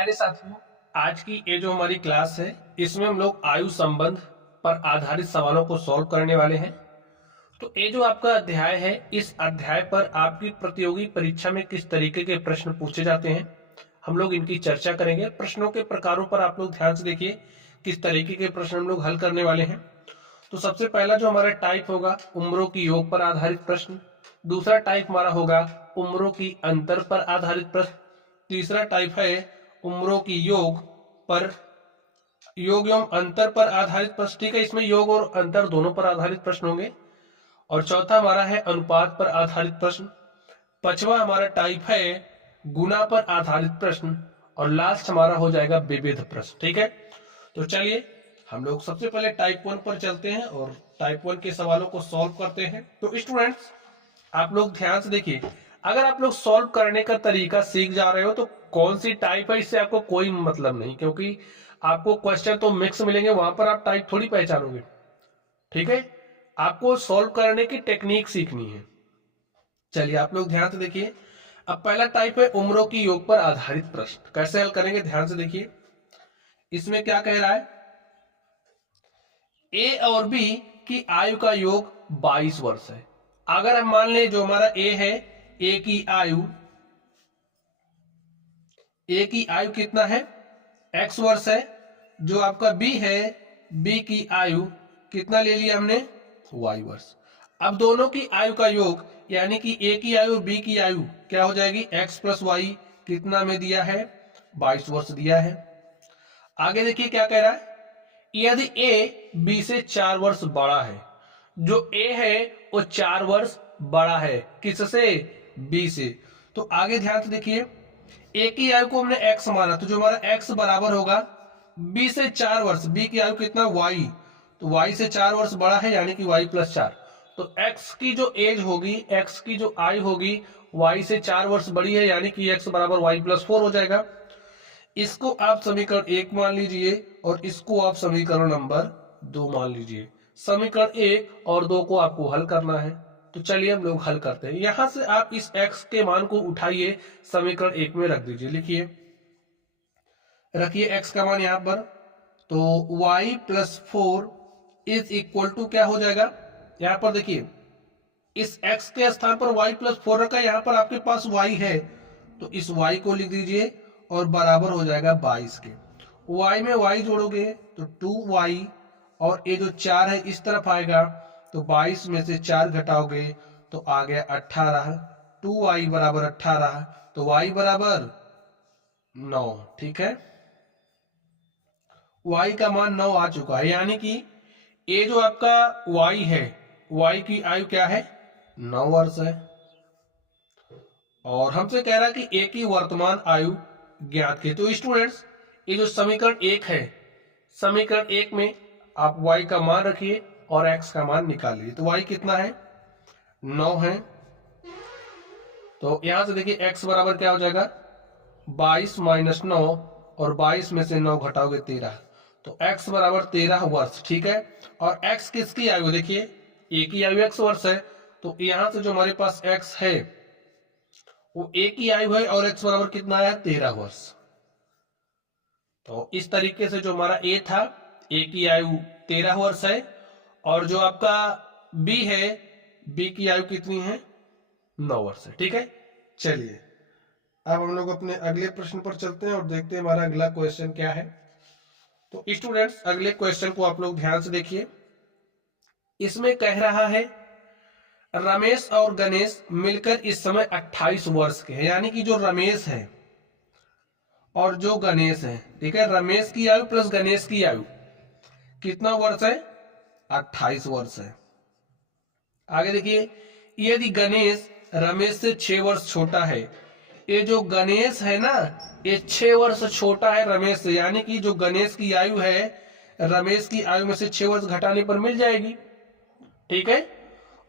प्यारे साथियों, आज की ये जो हमारी क्लास है इसमें हम लोग आयु संबंध पर आधारित सवालों को सॉल्व करने वाले हैं। तो ये जो आपका अध्याय है, इस अध्याय पर आपकी प्रतियोगी परीक्षा में किस तरीके के प्रश्न पूछे जाते हैं हम लोग इनकी चर्चा करेंगे। प्रश्नों के प्रकारों पर आप लोग ध्यान से देखिए किस तरीके के प्रश्न हम लोग हल करने वाले हैं। तो सबसे पहला जो हमारा टाइप होगा उम्रों की योग पर आधारित प्रश्न। दूसरा टाइप हमारा होगा उम्रों की अंतर पर आधारित प्रश्न। तीसरा टाइप है उम्रों की योग एवं अंतर पर आधारित प्रश्न। ठीक है, इसमें योग और अंतर दोनों पर आधारित प्रश्न होंगे। और चौथा हमारा है अनुपात पर आधारित प्रश्न। पांचवा हमारा टाइप है गुना पर आधारित प्रश्न। और लास्ट हमारा हो जाएगा विविध प्रश्न। ठीक है, तो चलिए हम लोग सबसे पहले टाइप 1 पर चलते हैं और टाइप 1 के सवालों को सॉल्व करते हैं। तो स्टूडेंट्स आप लोग ध्यान से देखिए, अगर आप लोग सॉल्व करने का तरीका सीख जा रहे हो तो कौन सी टाइप है इससे आपको कोई मतलब नहीं, क्योंकि आपको क्वेश्चन तो मिक्स मिलेंगे, वहां पर आप टाइप थोड़ी पहचानोगे। ठीक है, आपको सॉल्व करने की टेक्निक सीखनी है। चलिए आप लोग ध्यान से देखिए, अब पहला टाइप है उम्रों की योग पर आधारित प्रश्न। कैसे हल करेंगे ध्यान से देखिए। इसमें क्या कह रहा है, ए और बी की आयु का योग 22 वर्ष है। अगर हम मान लें जो हमारा ए है, ए की आयु कितना है, x वर्ष है। जो आपका b है, b की आयु कितना ले लिया हमने, y वर्ष। अब दोनों की आयु का योग यानी कि a की आयु b की आयु क्या हो जाएगी, x प्लस वाई कितना में दिया है, 22 वर्ष दिया है। आगे देखिए क्या कह रहा है, यदि a b से 4 वर्ष बड़ा है, जो a है वो 4 वर्ष बड़ा है किससे, b से। तो आगे ध्यान से देखिए, a की आयु को हमने x माना, तो जो हमारा x बराबर होगा b से 4 वर्ष, b की आयु कितना y, तो y से 4 वर्ष बड़ा है यानी कि y प्लस 4। तो x की जो एज होगी, x की जो आयु होगी y से 4 वर्ष बड़ी है यानी कि x बराबर y प्लस 4 हो जाएगा। इसको आप समीकरण 1 मान लीजिए और इसको आप समीकरण नंबर 2 मान लीजिए। समीकरण 1 और 2 को आपको हल करना है। तो चलिए हम लोग हल करते हैं। यहां से आप इस x के मान को उठाइए, समीकरण 1 में रख दीजिए। लिखिए, रखिए x का मान यहां पर, तो y plus 4 is equal to क्या हो जाएगा, यहां पर देखिए इस x के स्थान पर y प्लस 4 रखा, यहां पर आपके पास y है तो इस y को लिख दीजिए और बराबर हो जाएगा 22 के। y में y जोड़ोगे तो 2y और ये जो 4 है इस तरफ आएगा, तो 22 में से 4 घटाओगे तो आ गया 18। 2y बराबर 18, तो y बराबर 9। ठीक है, y का मान 9 आ चुका है, यानी कि ये जो आपका y है, y की आयु क्या है, 9 वर्ष है। और हमसे कह रहा है कि a की वर्तमान आयु ज्ञात की। तो स्टूडेंट्स ये जो समीकरण 1 है, समीकरण 1 में आप y का मान रखिए और x का मान निकाल लीजिए। तो y कितना है, 9 है। तो यहां से देखिए x बराबर क्या हो जाएगा, 22 माइनस 9 और 22 में से 9 घटाओगे 13, तो x बराबर 13 वर्ष। ठीक है, और x किसकी आयु, देखिए a की आयु x वर्ष है, तो यहां से जो हमारे पास x है वो a की आयु है और x बराबर कितना है, 13 वर्ष। तो इस तरीके से जो हमारा a था, a की आयु 13 वर्ष है, और जो आपका b है, b की आयु कितनी है, 9 वर्ष है। ठीक है, चलिए अब हम लोग अपने अगले प्रश्न पर चलते हैं और देखते हैं हमारा अगला क्वेश्चन क्या है। तो स्टूडेंट्स अगले क्वेश्चन को आप लोग ध्यान से देखिए। इसमें कह रहा है रमेश और गणेश मिलकर इस समय 28 वर्ष के हैं, यानी कि जो रमेश है और जो गणेश है, ठीक है, रमेश की आयु प्लस गणेश की आयु कितना वर्ष है, 28 वर्ष है। आगे देखिए, यदि गणेश रमेश से 6 वर्ष छोटा है, ये जो गणेश है ना ये 6 वर्ष छोटा है रमेश से, यानी कि जो गणेश की आयु है रमेश की आयु में से 6 वर्ष घटाने पर मिल जाएगी। ठीक है,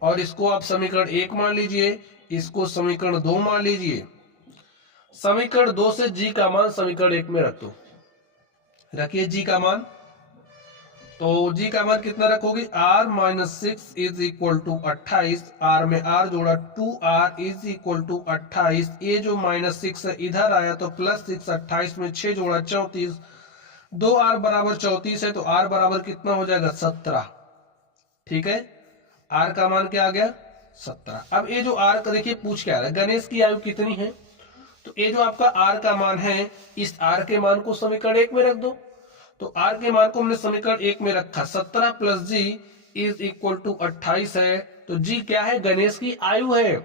और इसको आप समीकरण 1 मान लीजिए, इसको समीकरण 2 मान लीजिए। समीकरण 2 से g का मान समीकरण 1 में रख दो, रखिए g का मान। तो जी का मान कितना रखोगे, r minus 6 is equal to 28, r में r जोड़ा 2r इज इक्वल टू 28, ये जो माइनस 6 है इधर आया तो प्लस 6, 28 में 6 जोड़ा 34, 2r बराबर 34 है तो r बराबर कितना हो जाएगा 17। ठीक है, r का मान क्या आ गया 17। अब ये जो r का देखिए पूछ क्या रहा है, गणेश की आयु कितनी है, तो ये जो आपका r का मान है, इस r के मान को समीकरण 1 में रख दो। तो r के मान को हमने समीकरण 1 में रखा, 17 plus g is equal to 28 है। तो जी क्या है, गणेश की आयु है।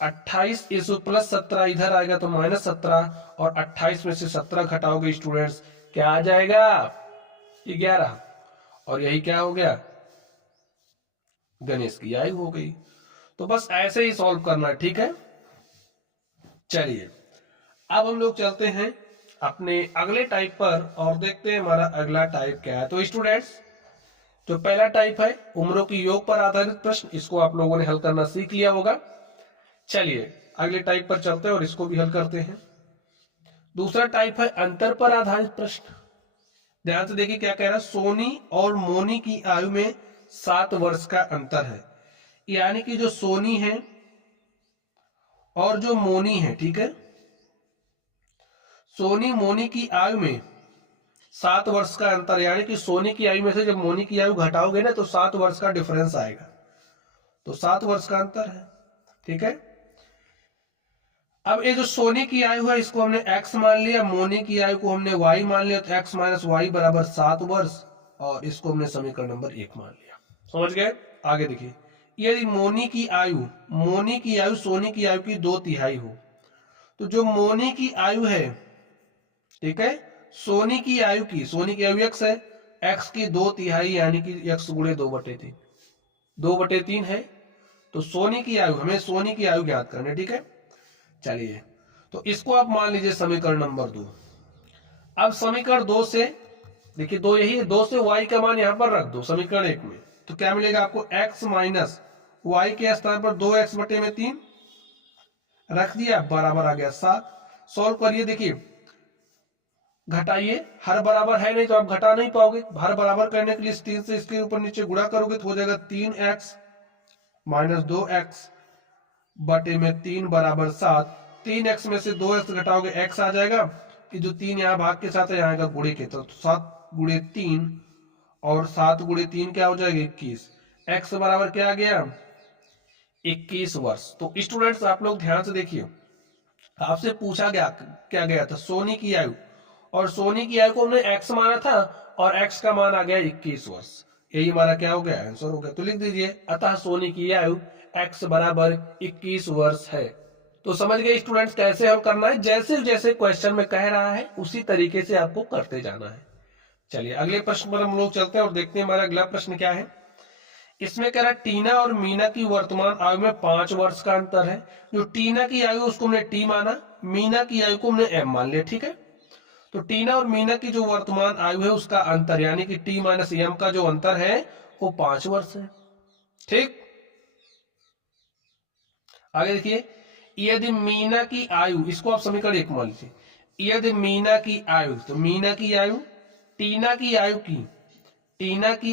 28 इस प्लस 17 इधर आएगा तो माइनस 17, और 28 में से 17 घटाओगे स्टूडेंट्स क्या आ जाएगा 11, और यही क्या हो गया गणेश की आयु हो गई। तो बस ऐसे ही सॉल्व करना है। ठीक है, चलिए अब हम लोग चलते हैं अपने अगले टाइप पर और देखते हैं हमारा अगला टाइप क्या है। तो स्टूडेंट्स जो पहला टाइप है उम्रों की योग पर आधारित प्रश्न, इसको आप लोगों ने हल करना सीख लिया होगा। चलिए अगले टाइप पर चलते हैं और इसको भी हल करते हैं। दूसरा टाइप है अंतर पर आधारित प्रश्न। ध्यान से देखिए क्या कह रहा है, सोनी और मोनी की आयु में 7 वर्ष का अंतर है। यानी कि जो सोनी है और जो मोनी है, ठीक है, सोनी मोनी की आयु में 7 वर्ष का अंतर, यानी कि सोनी की आयु में से जब मोनी की आयु घटाओगे ना तो 7 वर्ष का डिफरेंस आएगा, तो 7 वर्ष का अंतर है। ठीक है, अब ये जो सोनी की आयु है इसको हमने x मान लिया, मोनी की आयु को हमने y मान लिया, तो x माइनस वाई बराबर 7 वर्ष, और इसको हमने समीकरण नंबर 1 मान लिया। समझ गए। आगे देखिए, यदि मोनी की आयु सोनी की आयु की 2/3 हो, तो जो मोनी की आयु है, ठीक है, सोनी की आयु x है, x की 2/3 यानी कि x गुणे 2/3, 2/3 है। तो सोनी की आयु, हमें सोनी की आयु ज्ञात करनी है। ठीक है, चलिए तो इसको आप मान लीजिए समीकरण नंबर 2। अब समीकरण 2 से देखिए, 2 यही है, 2 से y का मान यहां पर रख दो समीकरण 1 में, तो क्या मिलेगा आपको, x माइनस वाई के स्थान पर 2x बटे में 3 रख दिया, बराबर आ गया 7। सॉल्व करिए, देखिए घटाइए, हर बराबर है नहीं तो आप घटा नहीं पाओगे। हर बराबर करने के लिए 3 से इसके ऊपर नीचे गुणा करोगे तो हो जाएगा 3x माइनस 2x बटे में 3 बराबर 7। 3x में से 2x घटाओगे x आ जाएगा, कि जो 3 यहाँ भाग के साथ है यहाँ आएगा गुणे के, तो 7 गुणे 3 और 7 गुणे 3 क्या हो जाएगा 21। x बराबर क्या आ गया 21 वर्ष। तो स्टूडेंट्स आप लोग ध्यान से देखिए, आपसे पूछा गया क्या गया था, सोनी की आयु, और सोनी की आयु को हमने x माना था और x का मान आ गया 21 वर्ष। यही हमारा क्या हो गया, आंसर हो गया। तो लिख दीजिए, अतः सोनी की आयु x बराबर 21 वर्ष है। तो समझ गए स्टूडेंट्स कैसे हल करना है, जैसे जैसे क्वेश्चन में कह रहा है उसी तरीके से आपको करते जाना है। चलिए अगले प्रश्न पर हम लोग चलते हैं और देखते हैं हमारा अगला प्रश्न क्या है। इसमें कह रहा है टीना और मीना की वर्तमान आयु में 5 वर्ष का अंतर है। जो टीना की आयु उसको हमने टी माना, मीना की आयु को हमने एम मान लिया। ठीक है, तो टीना और मीना की जो वर्तमान आयु है उसका अंतर यानी कि टी माइनस एम का जो अंतर है वो 5 वर्ष है। ठीक, आगे देखिए, यदि मीना की आयु, इसको आप समीकरण 1 मान लीजिए, यदि मीना की आयु, तो मीना की आयु टीना की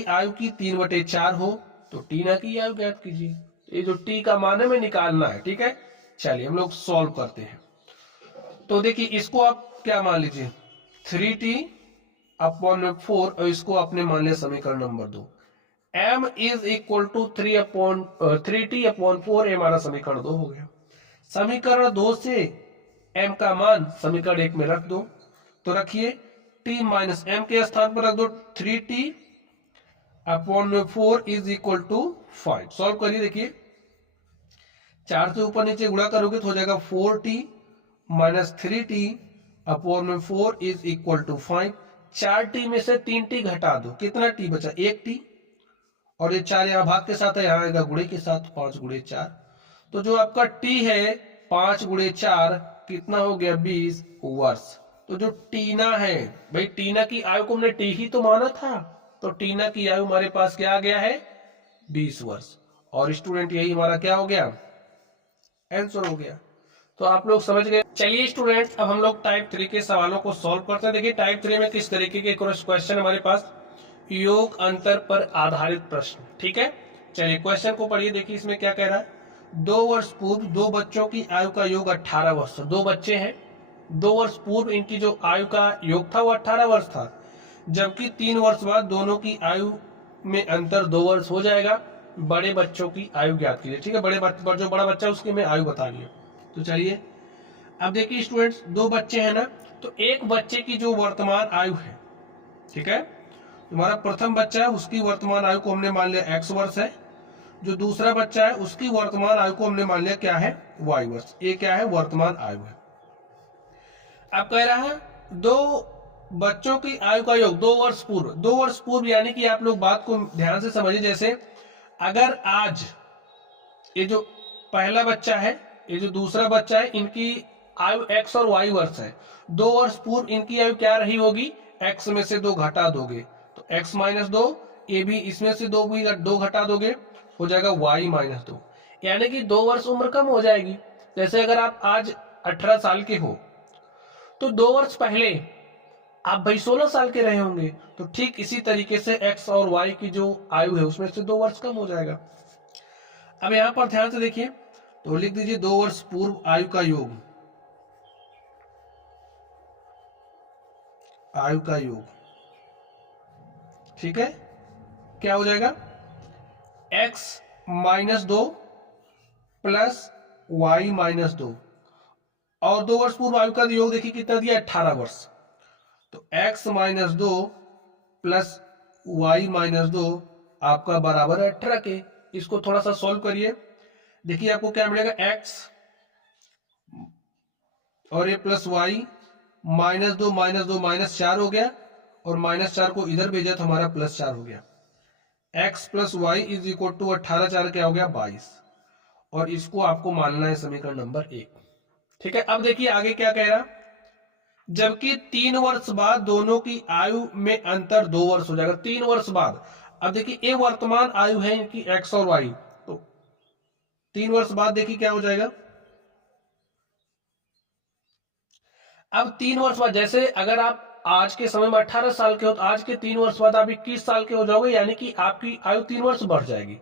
आयु की 3/4 हो, तो टीना की आयु ज्ञात कीजिए। ये जो टी का मान है में निकालना है। ठीक है, चलिए हम लोग सॉल्व करते हैं। तो देखिए इसको आप क्या मान लीजिए 3t अपॉन 4, और इसको आपने मान लिया समीकरण number 2। m is equal to 3t upon 4, हमारा समीकरण 2 हो गया। समीकरण 2 से m का मान समीकरण 1 में रख दो, तो रखिए t माइनस m के स्थान पर रख दो 3t upon 4 is equal to 5। Solve करिए, देखिए 4 से ऊपर नीचे गुणा करोगे तो हो जाएगा 4t minus 3t upon 4 is equal to 5। 4t में से 3t घटा दो, कितना t बचा 1t, और ये 4 यहाँ भाग के साथ है, यहाँ आएगा गुणे के साथ, 5 गुणे 4। तो जो आपका t है 5 गुणे 4 कितना हो गया 20 वर्ष। तो जो टीना है, भाई टीना की आयु को हमने टी ही तो माना था, तो टीना की आयु हमारे पास क्या आ गया है 20 वर्ष। और स्टूडेंट यही हमारा क्या हो गया आंसर हो गया। तो आप लोग समझ गए। चलिए स्टूडेंट्स अब हम लोग टाइप 3 के सवालों को सॉल्व करते हैं। देखिए टाइप 3 में किस तरीके के क्वेश्चन हमारे पास योग अंतर पर आधारित प्रश्न। ठीक है, चलिए क्वेश्चन को पढ़िए। देखिए इसमें क्या कह रहा है। 2 वर्ष पूर्व दो बच्चों की आयु का योग 18 वर्ष। दो बच्चे हैं, 2 वर्ष पूर्व इनकी जो आयु का योग था वो 18 वर्ष था, जबकि 3 वर्ष बाद दोनों की आयु में अंतर 2 वर्ष हो जाएगा। बड़े बच्चों की आयु ज्ञात कीजिए। ठीक है, जो बड़ा बच्चा उसकी मैं आयु बता रही हूँ। तो चलिए अब देखिए स्टूडेंट्स, 2 बच्चे हैं ना, तो एक बच्चे की जो वर्तमान आयु है, ठीक है, तुम्हारा प्रथम बच्चा है उसकी वर्तमान आयु को हमने मान लिया x वर्ष है। जो दूसरा बच्चा है उसकी वर्तमान आयु को हमने मान लिया क्या है, y वर्ष। ये क्या है, वर्तमान आयु है। अब कह रहा है 2 बच्चों की आयु का योग 2 वर्ष पूर्व। 2 वर्ष पूर्व यानी कि आप लोग बात को ध्यान से समझिए। जैसे अगर आज ये जो पहला बच्चा है, ये जो दूसरा बच्चा है, इनकी आयु x और y वर्ष है। 2 वर्ष पूर्व इनकी आयु क्या रही होगी, x में से 2 घटा दोगे तो x - 2, ये भी इसमें से 2 घटा दोगे हो जाएगा y - 2, यानी कि 2 वर्ष उम्र कम हो जाएगी। जैसे अगर आप आज 18 साल के हो तो 2 वर्ष पहले आप भाई 16 साल के रहे होंगे, तो ठीक इसी तरीके से x और y की जो आयु है उसमें से 2 वर्ष कम हो जाएगा। अब यहां पर ध्यान से देखिए, तो लिख दीजिए 2 वर्ष पूर्व आयु का योग, आयु का योग। ठीक है, क्या हो जाएगा, x - 2 प्लस y - 2, और 2 वर्ष पूर्व आयु का योग देखिए कितना दिया, 18 वर्ष। तो x - 2 प्लस y - 2 आपका बराबर है 18 के। इसको थोड़ा सा सॉल्व करिए, देखिए आपको क्या मिलेगा, x और ये प्लस y -2 -4 हो गया, और -4 को इधर भेजा तो हमारा +4 हो गया। x plus y is equal to 18 4 क्या हो गया, 22, और इसको आपको मानना है समीकरण नंबर 1। ठीक है, अब देखिए आगे क्या कह रहा, जबकि 3 वर्ष बाद दोनों की आयु में अंतर 2 वर्ष हो जाएगा। 3 वर्ष बाद, अब देखिए ये वर्तमान आयु है इनकी x और y, तो 3 वर्ष बाद देखिए क्या हो जाएगा। अब 3 वर्ष बाद, जैसे अगर आप आज के समय में 18 साल के हो तो आज के 3 वर्ष बाद आप 21 साल के हो जाओगे, यानी कि आपकी आयु 3 वर्ष बढ़ जाएगी।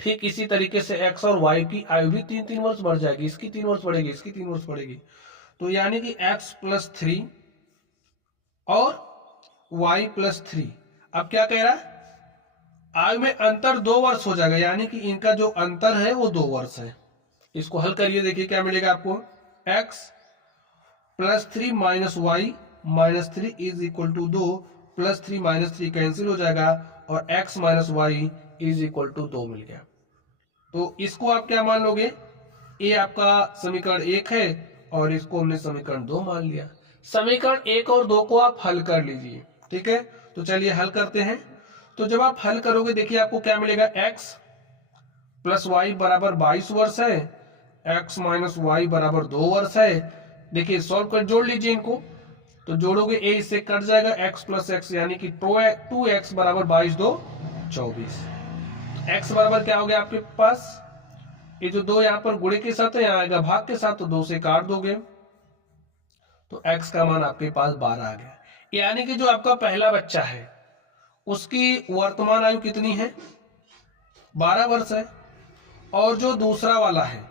ठीक इसी तरीके से x और y की आयु भी 3 वर्ष बढ़ जाएगी। इसकी 3 वर्ष बढ़ेगी, इसकी 3 वर्ष बढ़ेगी, तो यानी कि x + 3 और y + 3। अब क्या कह रहा है, आयु में अंतर 2 वर्ष हो जाएगा, यानी कि इनका जो अंतर है वो 2 वर्ष है। इसको हल करिए, देखिए क्या मिलेगा आपको, x + 3 - y - 3 is equal to 2, +3 - 3 cancel हो जाएगा, और x - y is equal to 2 मिल गया। तो इसको आप क्या मान लोगे, ये आपका समीकरण 1 है, और इसको हमने समीकरण 2 मान लिया। समीकरण 1 और 2 को आप हल कर लीजिए। ठीक है, तो चलिए हल करते हैं। तो जब आप हल करोगे देखिए आपको क्या मिलेगा, x + y बराबर 22 वर्ष है, x - y बराबर 2 वर्ष है। देखिए सॉल्व कर, जोड़ लीजिए इनको, तो जोड़ोगे a इससे कट जाएगा, x + x यानी कि 2x बराबर 22 2 24। x बराबर क्या हो गया आपके पास, ये जो 2 यहाँ पर गुणे के साथ है, यहाँ आएगा भाग के साथ, तो 2 से काट दोगे तो x का मान आपके पास 12 आ गया। यानी कि जो आपका पहला बच्चा है उसकी वर्तमान आयु कितनी है, 12 वर्ष है, और जो दूसरा वाला है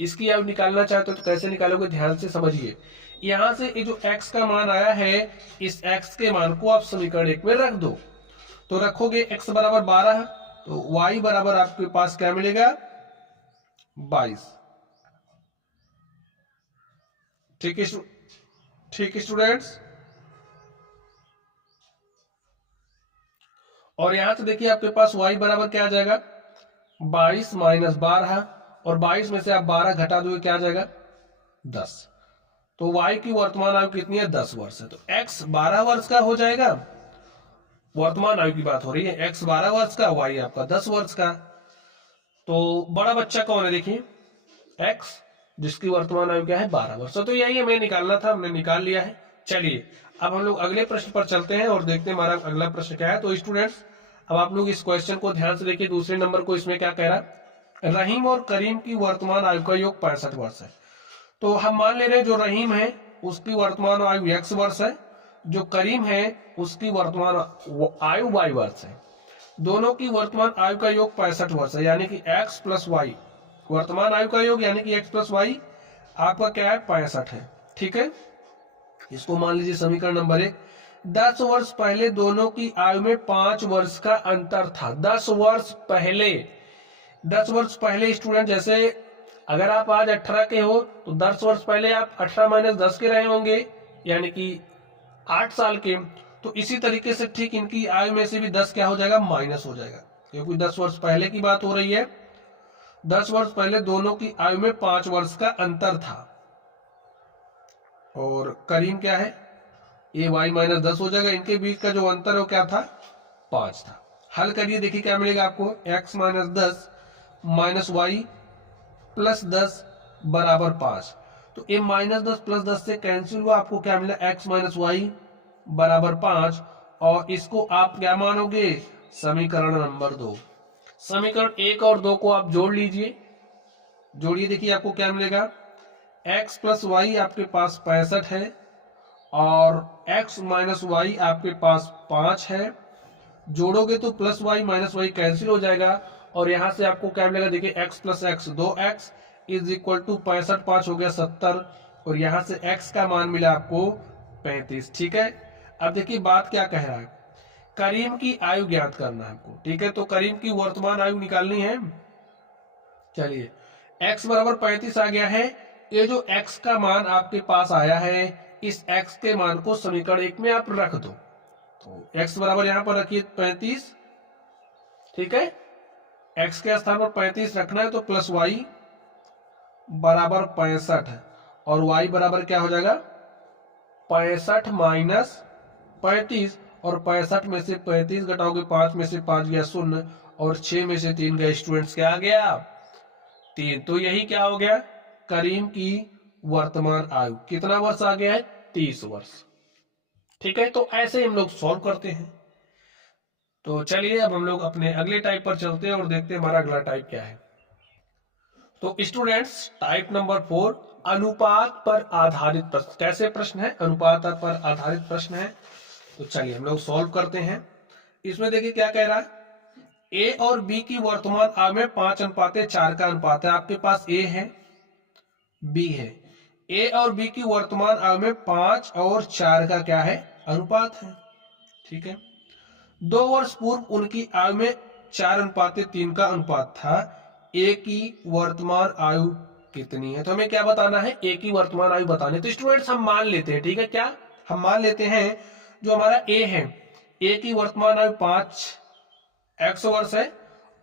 इसकी आयु निकालना चाहते हो तो कैसे निकालोगे, ध्यान से समझिए। यहां से ये जो x का मान आया है, इस x के मान को आप समीकरण 1 में रख दो, तो रखोगे x बराबर 12, तो y बराबर आपके पास क्या मिलेगा, 22। ठीक स्टूडेंट्स, और यहां से देखिए आपके पास y बराबर क्या आ जाएगा, 22 - 12, और 22 में से आप 12 घटा दोगे क्या आ जाएगा, 10। तो y की वर्तमान आयु कितनी है, 10 वर्ष है। तो x 12 वर्ष का हो जाएगा, वर्तमान आयु की बात हो रही है, x 12 वर्ष का, y आपका 10 वर्ष का। तो बड़ा बच्चा कौन है, देखिए x, जिसकी वर्तमान आयु क्या है, 12 वर्ष। तो यही हमें निकालना था, हमने निकाल लिया है। चलिए अब हम लोग अगले प्रश्न पर चलते हैं और देखते हैं हमारा अगला प्रश्न क्या है। तो स्टूडेंट्स अब आप लोग इस क्वेश्चन को ध्यान से देखिए, दूसरे नंबर को इसमें क्या कह रहा है, रहीम और करीम की वर्तमान आयु का योग 65 वर्ष है। तो हम मान ले रहे हैं जो रहीम है उसकी वर्तमान आयु x वर्ष है, जो करीम है उसकी वर्तमान आयु y वर्ष है। दोनों की वर्तमान आयु का योग 65 वर्ष है, यानी कि x प्लस वाई, वर्तमान आयु का योग यानी कि x प्लस वाई आपका क्या है 65 है। ठीक है, इसको मान लीजिए समीकरण नंबर 1। 10 वर्ष पहले दोनों की आयु में 5 वर्ष का अंतर था। 10 वर्ष पहले, 10 वर्ष पहले स्टूडेंट, जैसे अगर आप आज 18 के हो तो 10 वर्ष पहले आप 18 माइनस 10 के रहे होंगे, यानी कि 8 साल के। तो इसी तरीके से ठीक इनकी आयु में से भी 10 क्या हो जाएगा, माइनस हो जाएगा, क्योंकि 10 वर्ष पहले की बात हो रही है। 10 वर्ष पहले दोनों की आयु में 5 वर्ष का अंतर था, और करीम क्या है, ये y माइनस 10 हो जाएगा। इनके बीच का जो अंतर है वो क्या था, 5 था। हल करिए, देखिए क्या मिलेगा आपको, x minus 10 minus y plus 10 बराबर 5। तो ये माइनस 10 प्लस 10 से कैंसिल हुआ, आपको क्या मिला, x माइनस वाई बराबर 5। और इसको आप क्या मानोगे, समीकरण नंबर 2। समीकरण 1 और 2 को आप जोड़ लीजिए, जोड़िए, देखिए आपको क्या मिलेगा, x प्लस वाई आपके पास 65 है और x माइनस वाई आपके पास 5 है। जोड़ोगे तो plus y minus y cancel हो जाएगा, और यहां से आपको क्या मिलेगा, देखिए x plus x 2x is equal to 65, 5 हो गया 70, और यहां से x का मान मिला आपको 35। ठीक है, अब देखिए बात क्या कह रहा है, करीम की आयु ज्ञात करना है आपको। ठीक है, तो करीम की वर्तमान आयु निकालनी है। चलिए, x बराबर 35 आ गया है। ये जो x का मान आपके पास आया है, इस x के मान को समीकरण 1 में आप रख दो। तो x बराबर यहां पर रखिए 35। ठीक है, x के स्थान पर 35 रखना है, तो प्लस वाई बराबर 65, और y बराबर क्या हो जाएगा, 65 माइनस 35, और 65 में से 35 घटाओगे 5 में से 5 गया 0, और 6 में से 3 गया, स्टूडेंट्स क्या आ गया, 3। तो यही क्या हो गया, करीम की वर्तमान आयु कितना वर्ष आ गया है, 30 वर्ष। ठीक है, तो ऐसे हम लोग सॉल्व करते हैं। तो चलिए अब हम लोग अपने अगले टाइप पर चलते हैं और देखते हैं हमारा अगला टाइप क्या है। तो स्टूडेंट्स, टाइप नंबर 4 अनुपात पर आधारित प्रश्न। कैसे प्रश्न है, अनुपात पर आधारित प्रश्न है। तो चलिए हम लोग सॉल्व करते हैं। इसमें देखिए क्या कह रहा है, ए और बी की वर्तमान आयु में 5:4 का अनुपात है। आपके पास ए है, बी है। ए और बी की वर्तमान आयु में 5 और 4 का क्या है, अनुपात है। ठीक है, 2 वर्ष पूर्व उनकी आयु में 4:3 का अनुपात था। ए की वर्तमान आयु कितनी है, तो हमें क्या बताना है, ए की वर्तमान आयु बतानी है। तो स्टूडेंट्स हम मान लेते हैं, ठीक है, क्या हम मान लेते हैं, जो हमारा ए है, ए की वर्तमान आयु 5x वर्ष है,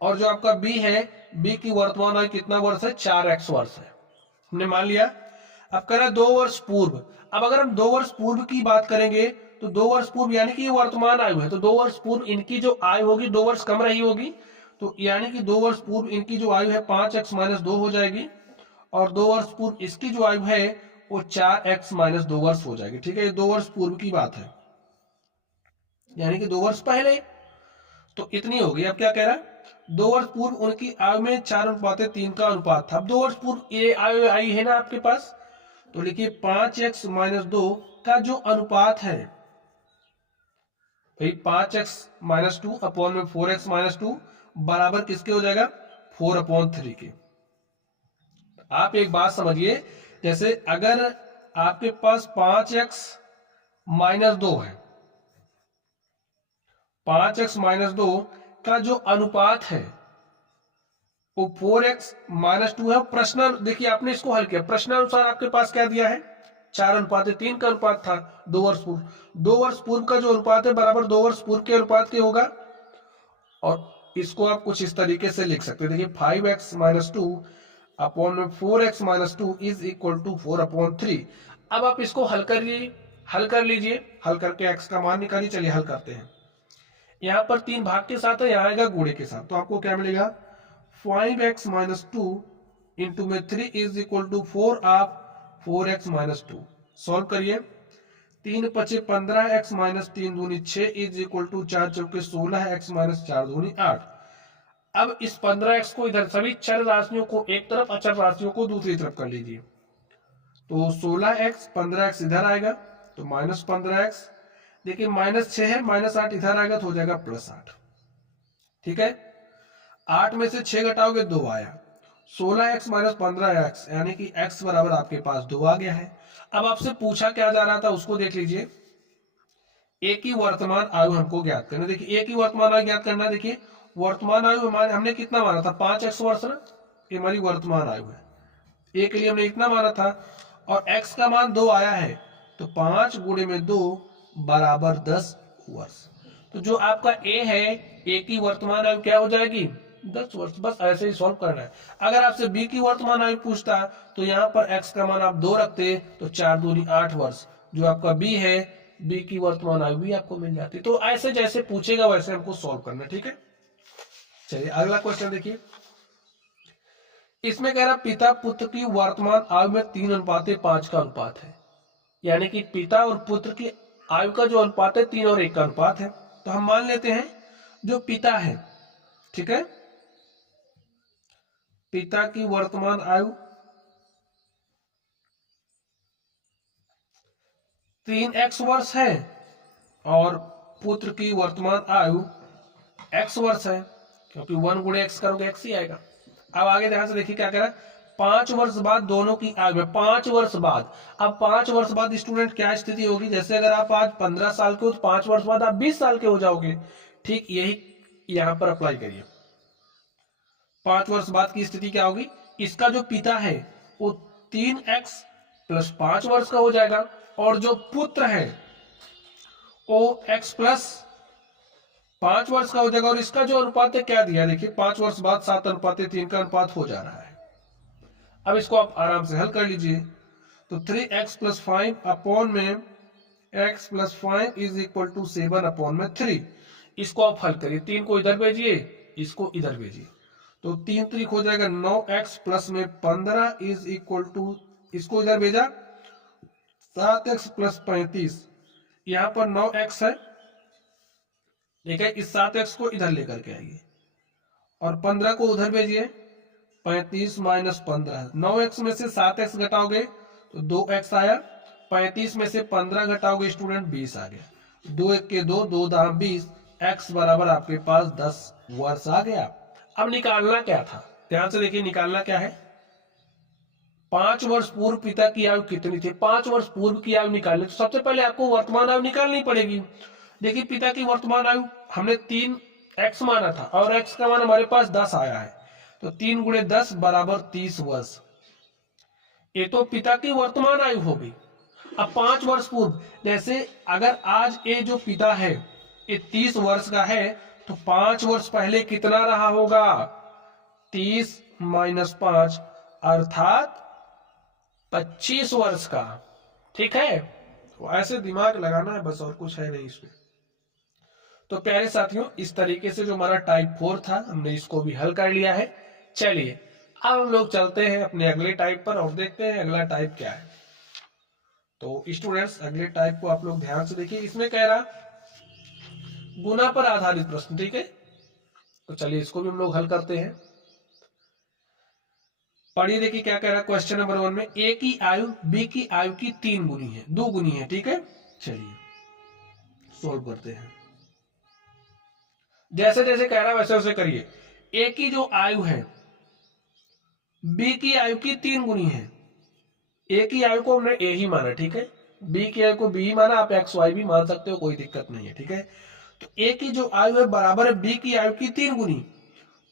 और जो आपका बी है, बी की वर्तमान आयु कितना वर्ष है, 4x वर्ष है। हमने मान लिया। अब कह रहा है 2 वर्ष पूर्व। अब अगर हम 2 वर्ष पूर्व की बात करेंगे, तो 2 वर्ष पूर्व यानी कि ये वर्तमान आयु है, तो 2 वर्ष पूर्व इनकी जो आयु होगी 2 वर्ष कम रही होगी, तो यानी कि 2 वर्ष पूर्व इनकी जो आयु है 5x माइनस 2 हो जाएगी, और 2 वर्ष पूर्व इसकी जो आयु है वो 4x माइनस 2 वर्ष हो जाएगी। ठीक है, ये 2 वर्ष पूर्व की बात है, यानी कि 2 वर्ष पहले। तो इतनी होगी। अब क्या कह रहा है, 2 वर्ष पूर्व उनकी आयु में 4:3 का अनुपात था। अब 2 वर्ष पूर्व ये आयु आई है ना आपके पास, तो लिखिए 5x माइनस 2 का जो अनुपात है, भाई 5x माइनस 2 अपॉन में 4x माइनस 2 बराबर किसके हो जाएगा, 4/3 के। आप एक बात समझिए, जैसे अगर आपके पास 5x माइनस 2 है, 5x माइनस 2 का जो अनुपात है वो 4x माइनस 2 है। प्रश्न देखिए, आपने इसको हल किया, प्रश्नानुसार आपके पास क्या दिया है, 4:3 का अनुपात था 2 वर्ष पूर्व। 2 वर्ष पूर्व का जो अनुपात है बराबर 2 वर्ष पूर्व के अनुपात के होगा, और इसको आप कुछ इस तरीके से लिख सकते हैं। देखिए 5x माइनस 2 अपॉन में 4x minus 2 is equal to 4/3। अब आप इसको हल कर लीजिए, हल करके x का मान निकालिए। चलिए हल करते हैं। यहाँ पर 3 भाग के साथ है, यहाँ आएगा गुणे के साथ, तो आपको क्या मिलेगा, 5x माइनस 2 इंटू में 3 is equal to 4 of 4x minus 2। Solve करिए, 3 पचे 15x माइनस 3 दूनी 6 इज इक्वल टू 4 चौके 16x माइनस 4 दूनी 8। अब इस 15x को इधर, सभी चर राशियों को एक तरफ, अचर राशियों को दूसरी तरफ कर लीजिए। तो 16x 15x इधर आएगा, तो माइनस 15x देखिए -6 है, -8 इधर आएगा तो हो जाएगा +8। ठीक है, 8 में से 6 घटाओगे 2 आया, 16x - 15x यानी कि x बराबर आपके पास 2 आ गया है। अब आपसे पूछा क्या जा रहा था उसको देख लीजिए। ए की वर्तमान आयु हमको ज्ञात करना। देखिए ए की वर्तमान आयु ज्ञात करना। देखिए वर्तमान आयु हमारे हमने कितना माना था, 5x वर्ष ना, ये हमारी वर्तमान आयु है। ए के लिए हमने इतना माना था और x का मान 2 आया है, तो 5 गुणे में 2 बराबर 10 वर्ष। तो जो आपका ए है, ए की वर्तमान आयु क्या हो जाएगी, 10 वर्ष। बस ऐसे ही सॉल्व करना है। अगर आपसे बी की वर्तमान आयु पूछता तो यहाँ पर x का मान आप 2 रखते तो 4 दूनी 8 वर्ष। जो आपका बी है, बी की वर्तमान आयु भी आपको मिल जाती। तो ऐसे जैसे पूछेगा वैसे हमको सॉल्व करना। ठीक है, चलिए अगला क्वेश्चन देखिए। इसमें कह रहा पिता पुत्र की वर्तमान आयु में 3:5 का अनुपात है, यानी कि पिता और पुत्र की आयु का जो अनुपात है 3 और 1 का अनुपात है। तो हम मान लेते हैं जो पिता है, ठीक है, पिता की वर्तमान आयु 3x वर्ष है और पुत्र की वर्तमान आयु x वर्ष है, क्योंकि 1 गुणे x करोगे x ही आएगा। अब आगे ध्यान से देखिए क्या कह रहा है, 5 वर्ष बाद दोनों की आयु में 5 वर्ष बाद। अब 5 वर्ष बाद स्टूडेंट क्या स्थिति होगी, जैसे अगर आप आज 15 साल के हो तो 5 वर्ष बाद आप 20 साल के हो जाओगे। ठीक यही यहां पर अप्लाई करिए। 5 वर्ष बाद की स्थिति क्या होगी, इसका जो पिता है वो 3x + 5 वर्ष का हो जाएगा और जो पुत्र है वो x + 5 वर्ष का हो जाएगा। और इसका जो अनुपात है क्या दिया, देखिए 5 वर्ष बाद 7:3 का अनुपात हो जा रहा है। अब इसको आप आराम से हल कर लीजिए। तो 3x + 5 अपॉन में x + 5 = 7/3। इसको आप हल करिए, 3 को इधर भेजिए, इसको इधर भेजिए, तो 3 3 हो जाएगा 9x + में 15 = इसको इधर भेजा 7x + 35। यहां पर 9x है, ठीक है, इस 7x को इधर लेकर के आइए और 15 को उधर भेजिए। 35 - 15, 9x में से 7x घटाओगे तो 2x आया, 35 में से 15 घटाओगे स्टूडेंट 20 आ गया। 2 1 के 2, 2 दाम 20, x बराबर आपके पास 10 वर्ष आ गया। अब निकालना क्या था, ध्यान से देखिए निकालना क्या है। 5 वर्ष पूर्व पिता की आयु कितनी थी, 5 वर्ष पूर्व की आयु निकालनी। तो सबसे पहले आपको वर्तमान आयु निकालनी पड़ेगी। देखिए पिता की वर्तमान आयु हमने 3x माना था और x का मान हमारे पास 10 आया है, तो 3 गुणे 10 बराबर 30 वर्ष। ये तो पिता की वर्तमान आयु होगी। अब 5 वर्ष पूर्व, जैसे अगर आज ये जो पिता है ये 30 वर्ष का है, तो 5 वर्ष पहले कितना रहा होगा, 30 - 5 अर्थात 25 वर्ष का। ठीक है, तो ऐसे दिमाग लगाना है बस, और कुछ है नहीं इसमें। तो प्यारे साथियों, इस तरीके से जो हमारा टाइप 4 था हमने इसको भी हल कर लिया है। चलिए अब हम लोग चलते हैं अपने अगले टाइप पर और देखते हैं अगला टाइप क्या है। तो स्टूडेंट्स अगले टाइप को आप लोग ध्यान से देखिए। इसमें कह रहा गुना पर आधारित प्रश्न, ठीक है, तो चलिए इसको भी हम लोग हल करते हैं। पढ़िए, देखिए क्या कह रहा है क्वेश्चन नंबर 1 में, ए की आयु बी की आयु की 3 गुनी है, 2 गुनी है। ठीक है, चलिए सोल्व करते हैं। जैसे जैसे कह रहा है वैसे वैसे करिए। ए की जो आयु है बी की आयु की 3 गुनी है। ए की आयु को हमने ए ही माना, ठीक है, बी की आयु को बी ही माना, आप एक्स वाई भी मान सकते हो, कोई दिक्कत नहीं है। ठीक है, तो ए की जो आयु है बराबर है बी की आयु की 3 गुनी,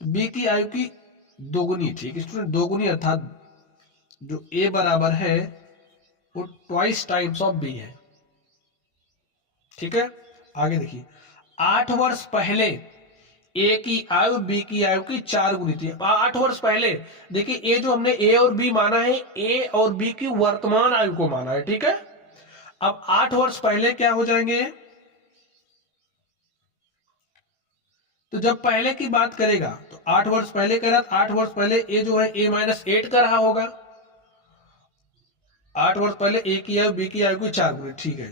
बी की आयु की 2 गुनी। ठीक स्टूडेंट, 2 गुनी अर्थात जो ए बराबर है वो ट्वाइस टाइम्स ऑफ बी है। ठीक है, आगे देखिए, 8 वर्ष पहले ए की आयु बी की आयु की 4 गुनी थी। 8 वर्ष पहले, देखिए ए जो हमने ए और बी माना है, ए और बी की वर्तमान आयु को माना है। ठीक है, अब 8 वर्ष पहले क्या हो जाएंगे, तो जब पहले की बात करेगा तो 8 वर्ष पहले कह रहा, 8 वर्ष पहले ए जो है a - 8 का रहा होगा। 8 वर्ष पहले ए की आयु बी की आयु की 4 गुनी। ठीक है,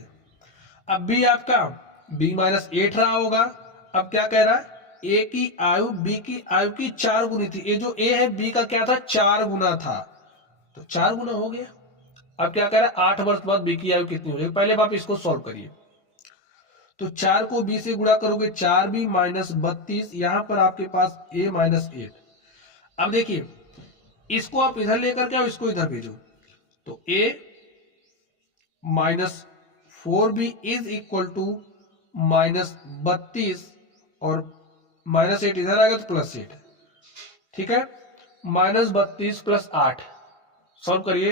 अब बी आपका b - 8 रहा होगा। अब क्या कह रहा है, ए की आयु बी की आयु की 4 गुनी थी। ये जो ए है बी का क्या था, 4 गुना था, तो 4 गुना हो गया। अब क्या कह रहा है, 8 वर्ष बाद बी की आयु कितनी हो जाएगी, पहले आप इसको सॉल्व करिए। तो 4 को b से गुणा करोगे 4b माइनस 32, यहां पर आपके पास a माइनस 8। अब देखिए इसको आप इधर लेकर के आओ, इसको इधर भेजो, तो a minus 4b is equal to minus 32 और माइनस 8 इधर आएगा तो प्लस 8, ठीक है। माइनस 32 प्लस 8 सॉल्व करिए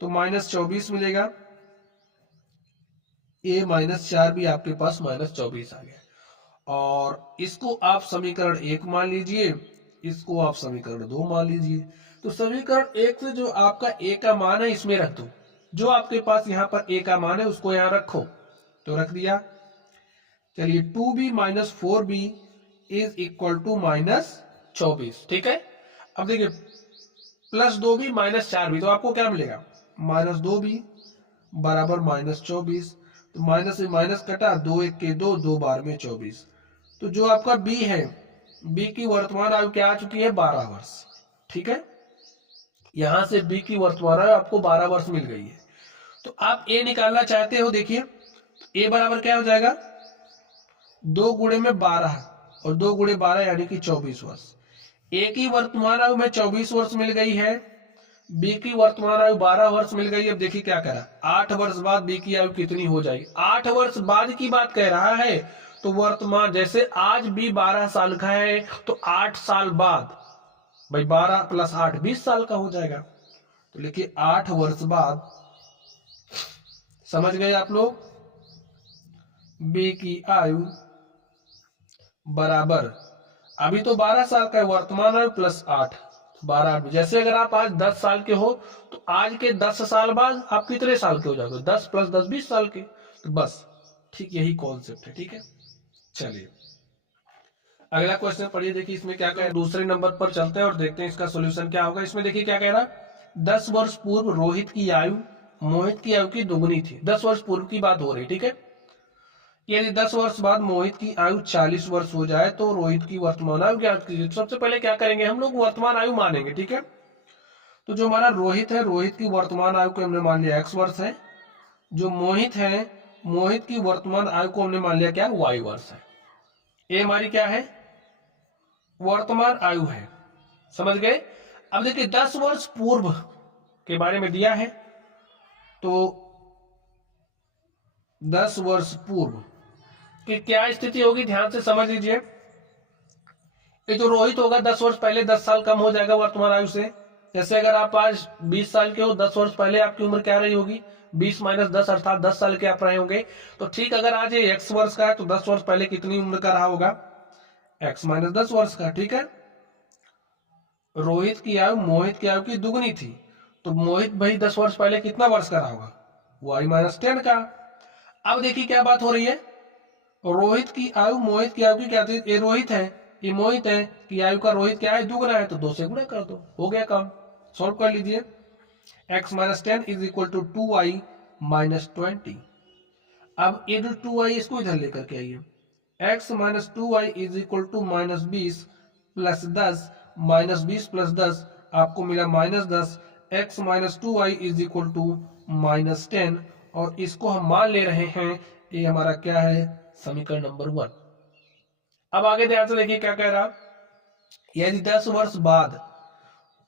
तो माइनस 24 मिलेगा, a माइनस 4 भी आपके पास माइनस 24 आ गया। और इसको आप समीकरण 1 मान लीजिए, इसको आप समीकरण 2 मान लीजिए। तो समीकरण 1 से जो आपका a का मान है इसमें रख दो, जो आपके पास यहाँ पर a का मान है उसको यहाँ रखो, तो रख दिया। चलिए 2b minus 4b is equal to minus 24, ठीक है। अब देखिए प्लस 2b माइनस 4b, तो आपको क्या मिलेगा, माइनस 2b बराबर माइनस 24। तो माइनस से माइनस कटा, 2 1 के 2, 2 बार में 24। तो जो आपका b है, b की वर्तमान आयु क्या आ चुकी है, 12 वर्ष, ठीक है। यहां से b की वर्तमान आयु आपको 12 वर्ष मिल गई है। तो आप a निकालना चाहते हो, देखिए a बराबर क्या हो जाएगा, 2 गुणे में 12 और 2 गुणे 12 यानी कि 24 वर्ष। a की वर्तमान आयु में 24 वर्ष मिल गई है, b की वर्तमान आयु 12 वर्ष मिल गई। अब देखिए क्या करा, 8 वर्ष बाद b की आयु कितनी हो जाएगी, 8 वर्ष बाद की बात कह रहा है। तो वर्तमान, जैसे आज b 12 साल का है तो 8 साल बाद भाई 12 प्लस 8 20 साल का हो जाएगा। तो लिखिए 8 वर्ष बाद, समझ गए आप लोग, b की आयु बराबर, अभी तो 12 साल का है, वर्तमान आयु प्लस 8, 12। जैसे अगर आप आज 10 साल के हो तो आज के 10 साल बाद आप कितने साल के हो जाओगे, 10 प्लस 10 20 साल के। तो बस ठीक यही कॉन्सेप्ट है, ठीक है। चलिए अगला क्वेश्चन पढ़िए, देखिए इसमें क्या कह रहा है। दूसरे नंबर पर चलते हैं और देखते हैं इसका सोल्यूशन क्या होगा। इसमें देखिए क्या कह रहा है, 10 वर्ष पूर्व रोहित की आयु मोहित की आयु की दुगुनी थी। 10 वर्ष पूर्व की बात हो रही, ठीक है। यदि 10 वर्ष बाद मोहित की आयु 40 वर्ष हो जाए तो रोहित की वर्तमान आयु ज्ञात कीजिए। सबसे पहले क्या करेंगे, हम लोग वर्तमान आयु मानेंगे, ठीक है। तो जो हमारा रोहित है, रोहित की वर्तमान आयु को हमने मान लिया x वर्ष है। जो मोहित है, मोहित की वर्तमान आयु को हमने मान लिया क्या, y वर्ष है। ये हमारी क्या है, वर्तमान आयु है, समझ गए। अब देखिए 10 वर्ष पूर्व के बारे में दिया है, तो 10 वर्ष पूर्व कि क्या स्थिति होगी, ध्यान से समझ लीजिए। ये जो रोहित होगा 10 वर्ष पहले 10 साल कम हो जाएगा वर्तमान आयु से। जैसे अगर आप आज 20 साल के हो, 10 वर्ष पहले आपकी उम्र क्या रही होगी, 20 माइनस 10 अर्थात 10 साल के आप रहे होंगे। तो ठीक अगर आज ये x वर्ष का है तो 10 वर्ष पहले कितनी उम्र का रहा होगा, x माइनस 10 वर्ष का, ठीक है। रोहित की आयु मोहित की आयु की दुगनी थी, तो मोहित भाई 10 वर्ष पहले कितना वर्ष का रहा होगा, y माइनस 10 का। अब देखिए क्या बात हो रही है, रोहित की आयु मोहित की आयु की क्या थी, ये रोहित है ये मोहित है कि आयु का रोहित क्या है, दुगना है, तो 2 से गुणा कर दो, हो गया काम। सॉल्व कर लीजिए, x minus 10 is equal to 2y minus 20। अब ये जो 2y इसको इधर लेकर के आइए, x minus 2y is equal to minus 20 plus 10, minus 20 plus 10 आपको मिला minus 10। x minus 2y is equal to minus 10, और इसको हम मान ले रहे हैं, ये हमारा क्या है, समीकरण नंबर 1। अब आगे ध्यान से देखिए क्या कह रहा, यदि 10 वर्ष बाद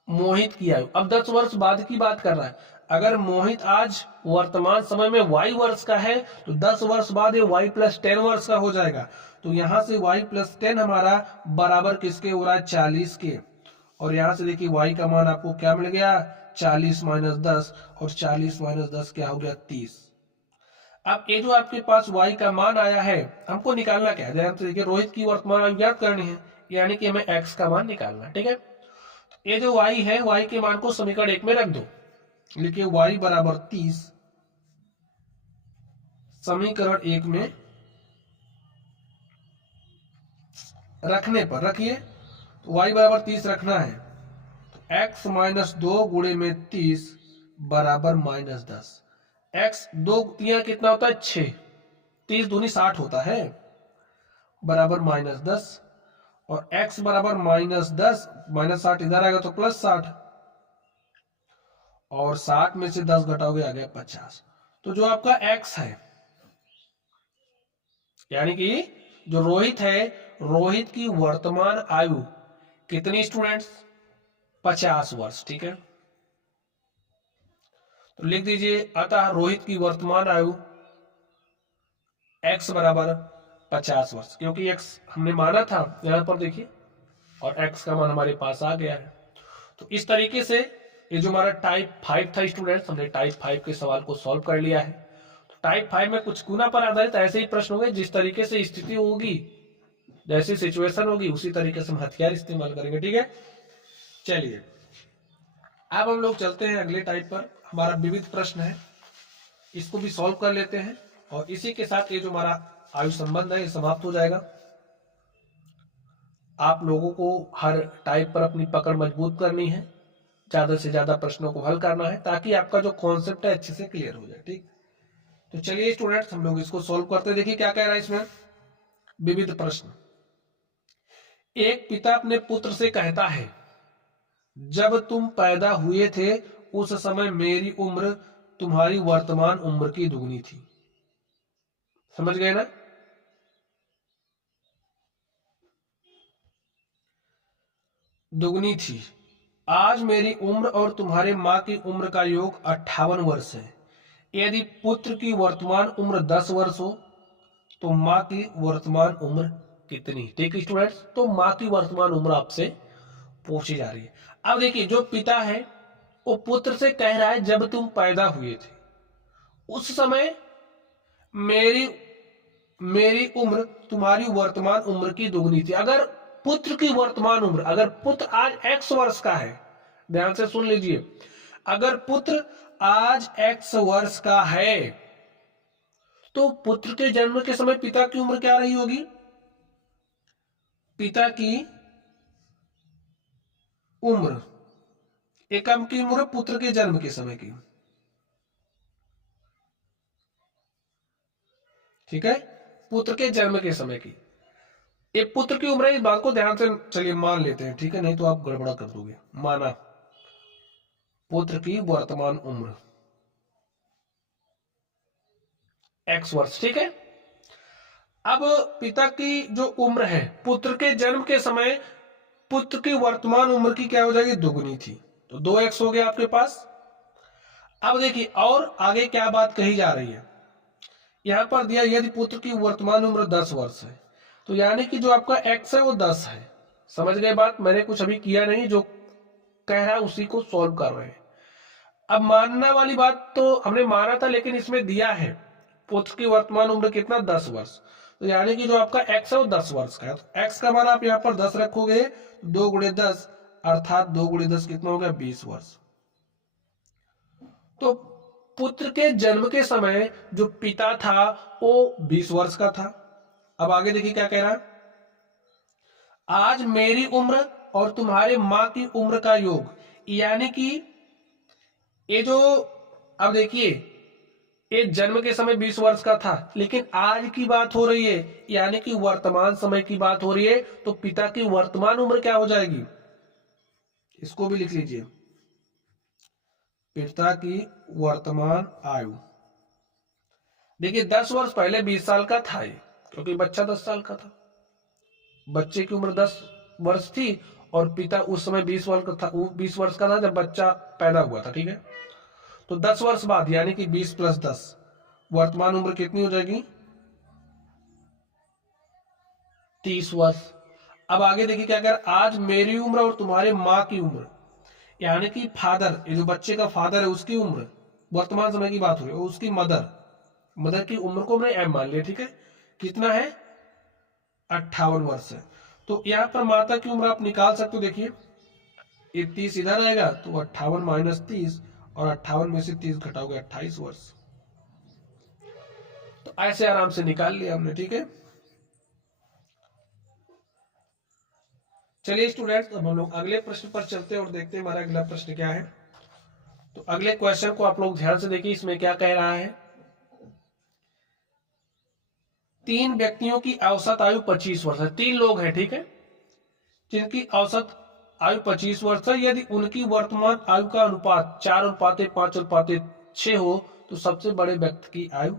मोहित की आयु, अब 10 वर्ष बाद की बात कर रहा है। अगर मोहित आज वर्तमान समय में y वर्ष का है तो 10 वर्ष बाद ये y प्लस 10 वर्ष का हो जाएगा। तो यहां से y प्लस 10 हमारा बराबर किसके हो रहा है, 40 के। और यहां से देखिए y का मान आपको क्या मिल गया, 40 माइनस 10, और 40 माइनस 10 क्या हो गया, 30। अब ये जो आपके पास y का मान आया है, हमको निकालना क्या है, ध्यान से देखिए, रोहित की वर्तमान आयु ज्ञात करनी है, यानी कि हमें x का मान निकालना है, ठीक है। ये जो y है, y के मान को समीकरण 1 में रख दो, लिखिए y बराबर 30, समीकरण 1 में रखने पर रखिए, y बराबर 30 रखना है, तो x माइनस 2 गुणे में 30 बराबर माइनस 10। x 2 तिया कितना होता है, 6, 30 दूनी 60 होता है, बराबर माइनस 10। और x बराबर माइनस 10, माइनस 60 इधर आएगा तो प्लस 60, और 60 में से 10 घटाओगे आ गया 50। तो जो आपका x है, यानी कि जो रोहित है, रोहित की वर्तमान आयु कितनी स्टूडेंट्स? 50 वर्ष। ठीक है, तो लिख दीजिए, अतः रोहित की वर्तमान आयु x बराबर 50 वर्ष, क्योंकि x हमने माना था यहां पर देखिए, और x का मान हमारे पास आ गया है। तो इस तरीके से ये जो हमारा टाइप 5 था स्टूडेंट्स, हमने टाइप 5 के सवाल को सॉल्व कर लिया है। तो टाइप 5 में कुछ गुना पर आधारित ऐसे ही प्रश्न होंगे, जिस तरीके से स्थिति होगी, जैसी सिचुएशन होगी, उसी तरीके से हम हथियार इस्तेमाल करेंगे। ठीक है, चलिए अब हम लोग चलते हैं अगले टाइप पर। हमारा विविध प्रश्न है, इसको भी सॉल्व कर लेते हैं, और इसी के साथ ये जो हमारा आयु संबंध है ये समाप्त हो जाएगा। आप लोगों को हर टाइप पर अपनी पकड़ मजबूत करनी है, ज्यादा से ज्यादा प्रश्नों को हल करना है, ताकि आपका जो कॉन्सेप्ट है अच्छे से क्लियर हो जाए। ठीक, तो चलिए स्टूडेंट्स हम लोग इसको सॉल्व करते हैं। देखिए क्या कह रहा है इसमें, विविध प्रश्न। एक पिता अपने पुत्र से कहता है, जब तुम पैदा हुए थे उस समय मेरी उम्र तुम्हारी वर्तमान उम्र की दुगनी थी। समझ गए ना? दुगनी थी। आज मेरी उम्र और तुम्हारे माँ की उम्र का योग 58 वर्ष है। यदि पुत्र की वर्तमान उम्र 10 वर्ष हो तो माँ की वर्तमान उम्र कितनी? ठीक है स्टूडेंट्स, तो माँ की वर्तमान उम्र आपसे पूछी जा रही है। अब देखिए, जो पिता है वो पुत्र से कह रहा है, जब तुम पैदा हुए थे उस समय मेरी मेरी उम्र तुम्हारी वर्तमान उम्र की दुगनी थी। अगर पुत्र की वर्तमान उम्र, अगर पुत्र आज x वर्ष का है, ध्यान से सुन लीजिए, अगर पुत्र आज x वर्ष का है तो पुत्र के जन्म के समय पिता की उम्र क्या रही होगी? पिता की उम्र, एकम की उम्र पुत्र के जन्म के समय की। ठीक है, पुत्र के जन्म के समय की, ये पुत्र की उम्र है, इस बात को ध्यान से चलिए मान लेते हैं। ठीक है, नहीं तो आप गड़बड़ा कर दोगे। माना पुत्र की वर्तमान उम्र x वर्ष। ठीक है, अब पिता की जो उम्र है पुत्र के जन्म के समय, पुत्र की वर्तमान उम्र की क्या हो जाएगी? दुगुनी थी, तो 2x हो गया आपके पास। अब देखिए और आगे क्या बात कही जा रही है, यहां पर दिया यदि पुत्र की वर्तमान उम्र 10 वर्ष है, तो यानी कि जो आपका x है वो 10 है। समझ गए बात? मैंने कुछ अभी किया नहीं, जो कह रहा है उसी को सॉल्व कर रहे हैं। अब मानना वाली बात तो हमने माना था, लेकिन इसमें दिया है पुत्र की वर्तमान उम्र कितना? 10 वर्ष, तो यानी कि जो आपका x है वो 10 वर्ष का है। तो x का मान आप यहाँ पर 10 रखोगे, 2 गुणे 10 अर्थात 2 गुणे 10 कितना हो गया? 20 वर्ष। तो पुत्र के जन्म के समय जो पिता था वो 20 वर्ष का था। अब आगे देखिए क्या कह रहा है, आज मेरी उम्र और तुम्हारे माँ की उम्र का योग, यानी कि ये जो, अब देखिए ये जन्म के समय 20 वर्ष का था, लेकिन आज की बात हो रही है, यानी कि वर्तमान समय की बात हो रही है, तो पिता की वर्तमान उम्र क्या हो जाएगी? इसको भी लिख लीजिए, पिता की वर्तमान आयु। देखिए 10 वर्ष पहले 20 साल का था ये, क्योंकि बच्चा 10 साल का था, बच्चे की उम्र 10 वर्ष थी और पिता उस समय 20 वर्ष का था, 20 वर्ष का था जब बच्चा पैदा हुआ था। ठीक है, तो 10 वर्ष बाद यानी कि 20 + 10 वर्तमान उम्र कितनी हो जाएगी? 30 वर्ष। अब आगे देखिए क्या कह रहा है, आज मेरी उम्र और तुम्हारे माँ की उम्र, यानी कि फादर, ये जो बच्चे का फादर है उसकी उम्र, वर्तमान समय की बात हो रही है, उसकी मदर की उम्र को हमने m मान लिया। ठीक है, कितना है? 58 वर्ष है। तो यहाँ पर माता की उम्र आप निकाल सकते हो। देखिए ये 30 इधर आएगा तो 58 - 30, और 58 में से 30 घटाओगे 28 वर्ष। तो ऐसे आराम से निकाल लिया हमने। ठीक है, चलिए स्टूडेंट्स अब हम लोग अगले प्रश्न पर चलते हैं और देखते हैं हमारा अगला प्रश्न क्या है। तो अगले क्वेश्चन को आप लोग ध्यान से देखिए, इसमें क्या कह रहा है, 3 व्यक्तियों की औसत आयु 25 वर्ष है। 3 लोग हैं, ठीक है, जिनकी औसत आयु 25 वर्ष है। यदि उनकी वर्तमान आयु का अनुपात 4:5:6 हो तो सबसे बड़े व्यक्ति की आयु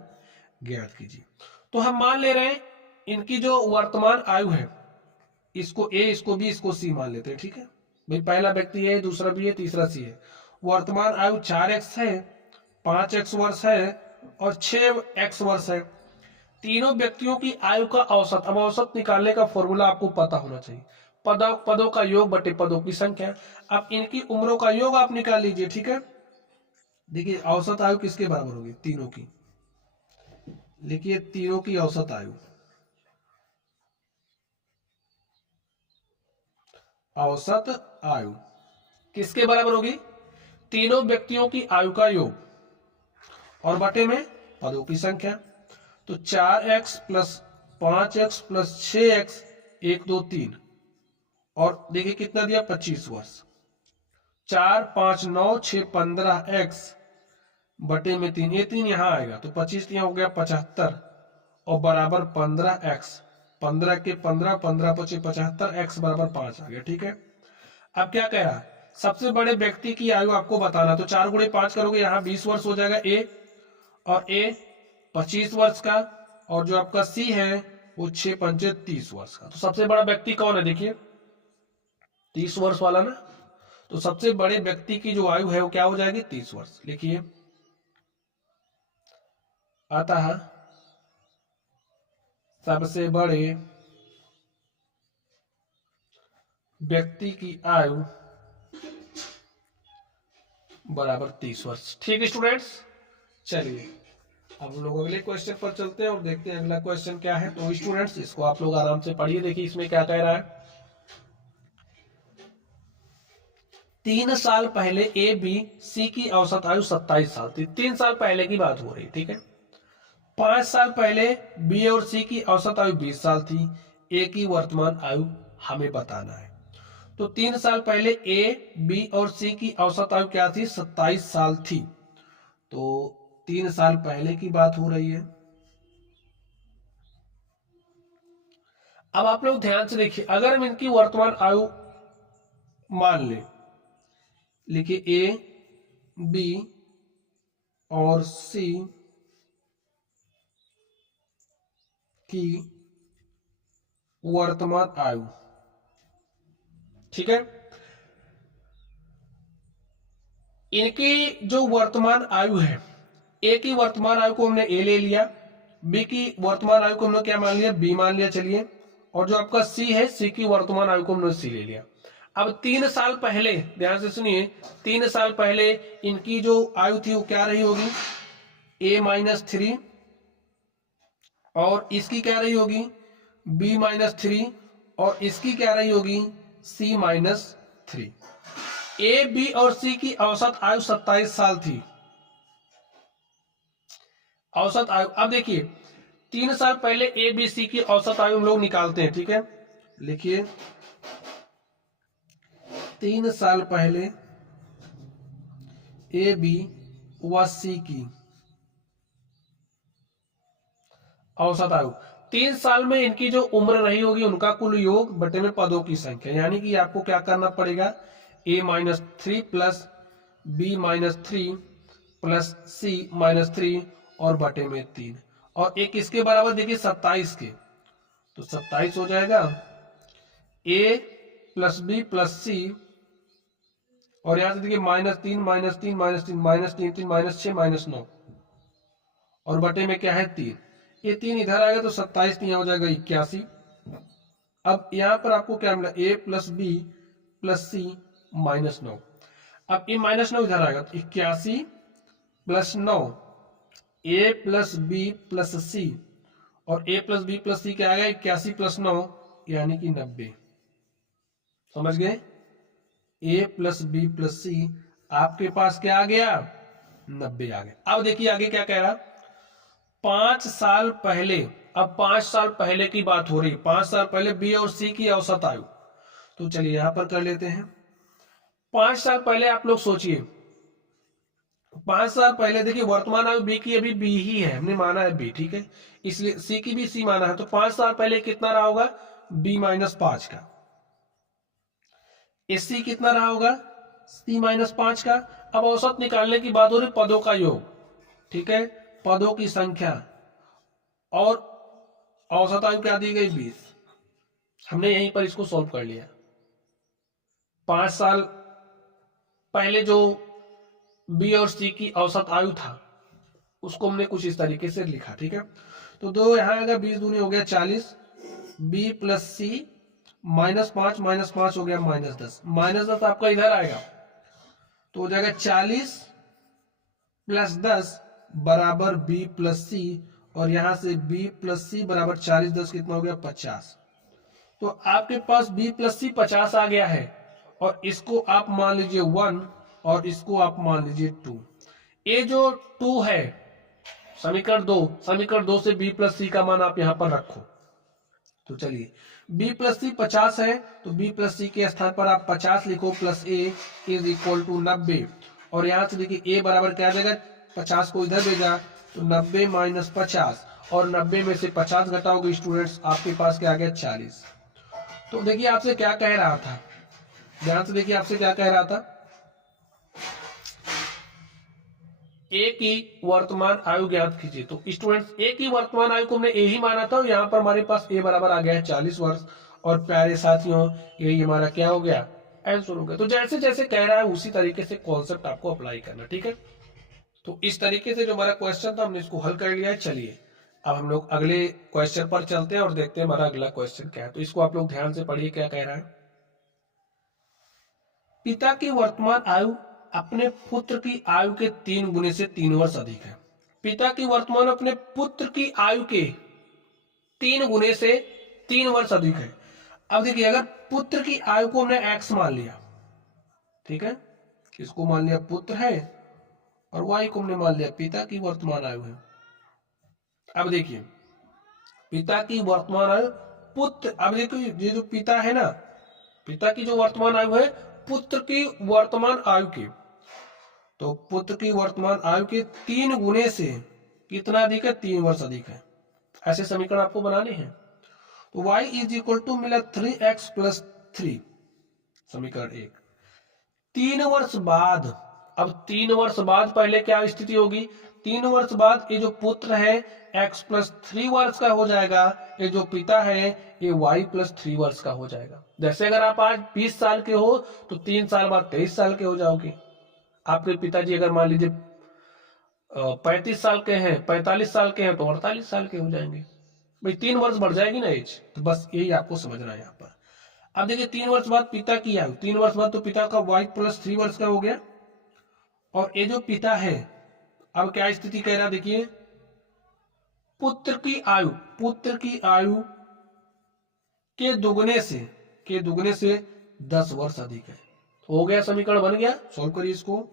ज्ञात कीजिए। तो हम मान ले रहे हैं इनकी जो वर्तमान आयु है, इसको ए, इसको बी, इसको सी मान लेते हैं, ठीक है भाई। पहला व्यक्ति है, दूसरा बी है, तीसरा सी है। वर्तमान आयु 4x है, 5x वर्ष है और 6x वर्ष है। तीनों व्यक्तियों की आयु का औसत, अब औसत निकालने का फॉर्मूला आपको पता होना चाहिए, पदों का योग बटे पदों की संख्या। अब इनकी उम्रों का योग आप निकाल लीजिए, ठीक है। देखिए औसत आयु किसके बराबर होगी, तीनों की। लिखिए तीनों की औसत आयु, औसत आयु किसके बराबर होगी, तीनों व्यक्तियों की आयु का योग और बटे में पदों की संख्या। तो 4x plus 5x plus 6x, 1 2 3, और देखिए कितना दिया, 25 वर्ष। 4 5 9 6 15x बटे में 3, ये 3 यहां आएगा तो 25 यहाँ हो गया 75 और बराबर 15x। 15 के 15, 15 पचे 75, x बराबर 5 आ गया, ठीक है। अब क्या कह रहा, सबसे बड़े व्यक्ति की आयु आपको बताना। तो 4 गुणे 5 करोगे, यहाँ 20 वर्ष हो जाएगा ए, और ए 25 वर्ष का, और जो आपका सी है वो 6 पंचे 30 वर्ष का। तो सबसे बड़ा व्यक्ति कौन है, देखिए 30 वर्ष वाला ना। तो सबसे बड़े व्यक्ति की जो आयु है वो क्या हो जाएगी, 30 वर्ष। लिखिए अतः सबसे बड़े व्यक्ति की आयु बराबर 30 वर्ष। ठीक है स्टूडेंट्स, चलिए अब हम लोग अगले क्वेश्चन पर चलते हैं और देखते हैं अगला क्वेश्चन क्या है। तो स्टूडेंट्स इसको आप लोग आराम से पढ़िए, देखिए इसमें क्या कह रहा है। 3 साल पहले ए बी सी की औसत आयु 27 साल थी। 3 साल पहले की बात हो रही, ठीक है। 5 साल पहले बी और सी की औसत आयु 20 साल थी। ए की वर्तमान आयु हमें बताना है। तो 3 साल पहले ए बी और सी की औसत आयु क्या थी, 27 साल थी। तो 3 साल पहले की बात हो रही है। अब आप लोग ध्यान से देखिए, अगर हम इनकी वर्तमान आयु मान ले, लिखिए ए बी और सी की वर्तमान आयु, ठीक है। इनकी जो वर्तमान आयु है, ए की वर्तमान आयु को हमने ए ले लिया, बी की वर्तमान आयु को हमने क्या मान लिया, बी मान लिया, चलिए। और जो आपका सी है, सी की वर्तमान आयु को हमने सी ले लिया। अब 3 साल पहले, ध्यान से सुनिए, 3 साल पहले इनकी जो आयु थी वो क्या रही होगी, A-3, और इसकी क्या रही होगी, B-3, और इसकी क्या रही होगी, C-3। ए बी और सी की औसत आयु 27 साल थी, औसत आयु। अब देखिए 3 साल पहले ए बी सी की औसत आयु हम लोग निकालते हैं, ठीक है। लिखिए 3 साल पहले ए बी व सी की औसत आयु, 3 साल में इनकी जो उम्र रही होगी उनका कुल योग बटे में पदों की संख्या। यानी कि आपको क्या करना पड़ेगा, A-3 plus B-3 plus C-3 और बटे में 3, और एक इसके बराबर देखिए 27 के, तो 27 हो जाएगा A plus B plus C, और यहां से देखिए -3 -3 -3 -3 3 -6 -9, और बटे में क्या है 3। ये 3 इधर आएगा तो 27 यहाँ हो जाएगा 81। अब यहां पर आपको क्या मिला, A plus B plus C -9। अब ये -9 इधर आएगा तो 81 plus 9, A plus B plus C, और A plus B plus C क्या आएगा, 81 प्लस 9 यानी कि 90। समझ गए, A plus B plus C आपके पास क्या आ गया, 90 आ गया। अब देखिए आगे क्या कह रहा, 5 साल पहले, अब 5 साल पहले की बात हो रही, 5 साल पहले बी और सी की औसत आयु। तो चलिए यहां पर कर लेते हैं। 5 साल पहले आप लोग सोचिए, 5 साल पहले देखिए वर्तमान आयु बी की अभी बी ही है, हमने माना है बी, ठीक है, इसलिए सी की भी सी माना है। तो 5 साल पहले कितना रहा होगा, B-5 का। सी कितना रहा होगा, C-5 का। अब औसत निकालने की बात हो रही, पदों का योग, ठीक है, पदों की संख्या, और औसत आयु क्या दी गई 20। हमने यहीं पर इसको सॉल्व कर लिया। 5 साल पहले जो बी और सी की औसत आयु था उसको हमने कुछ इस तरीके से लिखा, ठीक है। तो दो यहाँ आएगा, 20 दूनी हो गया 40, बी प्लस सी -5 हो गया -10, -10 आपका इधर आएगा तो हो जाएगा 40 + 10 बराबर बी प्लस सी, और यहां से b प्लस सी बराबर 40 10 कितना हो गया 50। तो आपके पास b प्लस सी 50 आ गया है, और इसको आप मान लीजिए 1 और इसको आप मान लीजिए 2। ये जो 2 है समीकरण 2 से b प्लस सी का मान आप यहां पर रखो। तो चलिए b प्लस सी 50 है तो b प्लस सी के स्थान पर आप 50 लिखो plus a is equal to 90, और यहां से देखिए a बराबर क्या आ जाएगा, 50 को इधर भेजा तो 90 - 50, और 90 में से 50 घटाओगे स्टूडेंट्स आपके पास क्या आ गया 40। तो देखिए आपसे क्या कह रहा था, ध्यान से देखिए आपसे क्या कह रहा था, ए की वर्तमान आयु ज्ञात कीजिए। तो स्टूडेंट्स ए की वर्तमान आयु को हमने ए ही माना था, और यहाँ पर हमारे पास ए बराबर आ गया है 40 वर्ष, और प्यारे साथियों यही हमारा क्या हो गया आंसर हो गया। तो जैसे जैसे कह रहा है उसी तरीके से कॉन्सेप्ट आपको अप्लाई करना, ठीक है। तो इस तरीके से जो हमारा क्वेश्चन था हमने इसको हल कर लिया है। चलिए अब हम लोग अगले क्वेश्चन पर चलते हैं और देखते हैं हमारा अगला क्वेश्चन क्या है। तो इसको आप लोग ध्यान से पढ़िए क्या कह रहा है। पिता की वर्तमान आयु अपने पुत्र की आयु के 3 गुने से 3 वर्ष अधिक है। पिता की वर्तमान अपने पुत्र की आयु के 3 गुने से 3 वर्ष अधिक है। अब देखिए अगर पुत्र की आयु को हमने x मान लिया, ठीक है, इसको मान लिया पुत्र है, और y को हमने मान लिया पिता की वर्तमान आयु है। अब देखिए पिता की वर्तमान आयु पुत्र, अब देखिए ये जो पिता है ना, पिता की जो वर्तमान आयु है पुत्र की वर्तमान आयु की, तो पुत्र की वर्तमान आयु के 3 गुने से कितना अधिक है, 3 वर्ष अधिक है। ऐसे समीकरण आपको बनाने हैं। तो y इज इक्वल टू मिला 3x + 3, समीकरण 1। 3 वर्ष बाद, अब 3 वर्ष बाद पहले क्या स्थिति होगी, 3 वर्ष बाद ये जो पुत्र है x + 3 वर्ष का हो जाएगा, ये जो पिता है ये y + 3 वर्ष का हो जाएगा। जैसे अगर आप आज 20 साल के हो तो 3 साल बाद 23 साल के हो जाओगे। आपके पिताजी अगर मान लीजिए 35 साल के हैं, 45 साल के हैं तो 48 साल के हो जाएंगे। भाई 3 वर्ष बढ़ जाएगी ना एज, तो बस यही आपको समझना है यहाँ पर। अब देखिए 3 वर्ष बाद पिता की आयु, 3 वर्ष बाद तो पिता का y + 3 वर्ष का हो गया, और ये जो पिता है अब क्या स्थिति कह रहा, देखिए पुत्र की आयु के दुगने से 10 वर्ष अधिक है। हो गया, समीकरण बन गया। सॉल्व करिए इसको।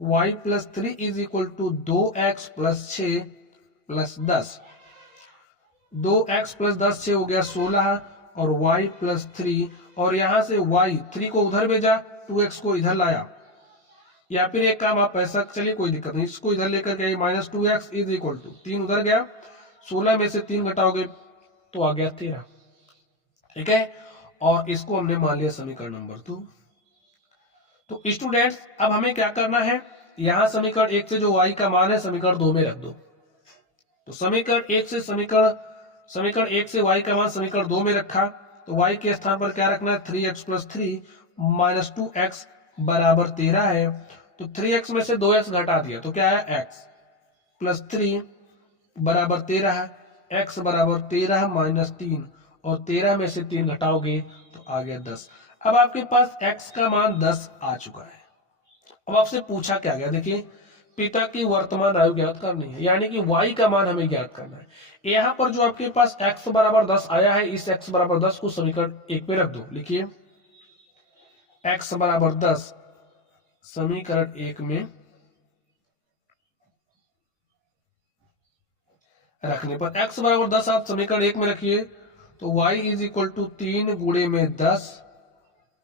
y + 3 is equal to 2x + 6 + 10, 2x + 10 6 हो गया 16, और y + 3, और यहां से y 3 को उधर भेजा, 2x को इधर लाया, या फिर एक काम आप ऐसा, चलिए कोई दिक्कत नहीं, इसको इधर लेकर के -2x इज इक्वल टू 3 उधर गया, 16 में से 3 घटाओगे तो आ गया 13, ठीक है। और इसको हमने मान लिया समीकरण नंबर 2। तो स्टूडेंट्स अब हमें क्या करना है, यहां समीकरण 1 से जो y का मान है समीकरण 2 में रख दो। तो समीकरण 1 से y का मान समीकरण 2 में रखा, तो y के स्थान पर क्या रखना है, 3x + 3 - 2x बराबर 13 है। तो 3x में से 2x घटा दिया तो क्या है, x + 3 बराबर 13 है, x बराबर 13 - 3, और 13 में से 3 घटाओगे तो आ गया 10। अब आपके पास x का मान 10 आ चुका है। अब आपसे पूछा क्या गया, देखिए पिता की वर्तमान आयु ज्ञात करनी है, यानी कि y का मान हमें ज्ञात करना है। यहाँ पर जो आपके पास x बराबर 10 आया है, इस x बराबर 10 को समीकरण 1 में रख दो। लिखिए x बराबर 10 समीकरण 1 में रखने पर x बराबर 10 आप समीकरण 1 में रखिए, तो y इज इक्वल टू 3 गुणे में 10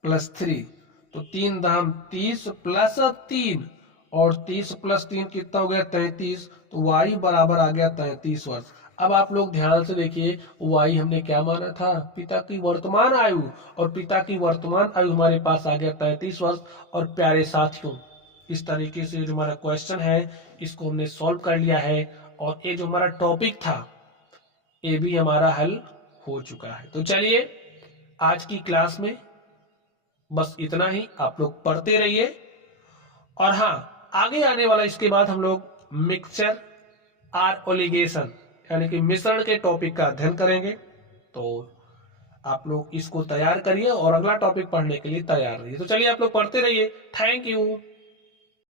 + 3, तो 3 दाम 30 + 3, और 30 + 3 कितना हो गया 33, तो y बराबर आ गया 33 वर्ष। अब आप लोग ध्यान से देखिए y हमने क्या माना था, पिता की वर्तमान आयु, और पिता की वर्तमान आयु हमारे पास आ गया 33 वर्ष। और प्यारे साथियों इस तरीके से जो हमारा क्वेश्चन है इसको हमने सॉल्व कर लिया है, और ये जो हमारा टॉपिक था ये भी हमारा हल हो चुका है। तो चलिए आज की क्लास में बस इतना ही, आप लोग पढ़ते रहिए। और हाँ, आगे आने वाला इसके बाद हम लोग मिक्सचर और ओलिगेशन यानी कि मिश्रण के टॉपिक का अध्ययन करेंगे। तो आप लोग इसको तैयार करिए और अगला टॉपिक पढ़ने के लिए तैयार रहिए। तो चलिए आप लोग पढ़ते रहिए। Thank you.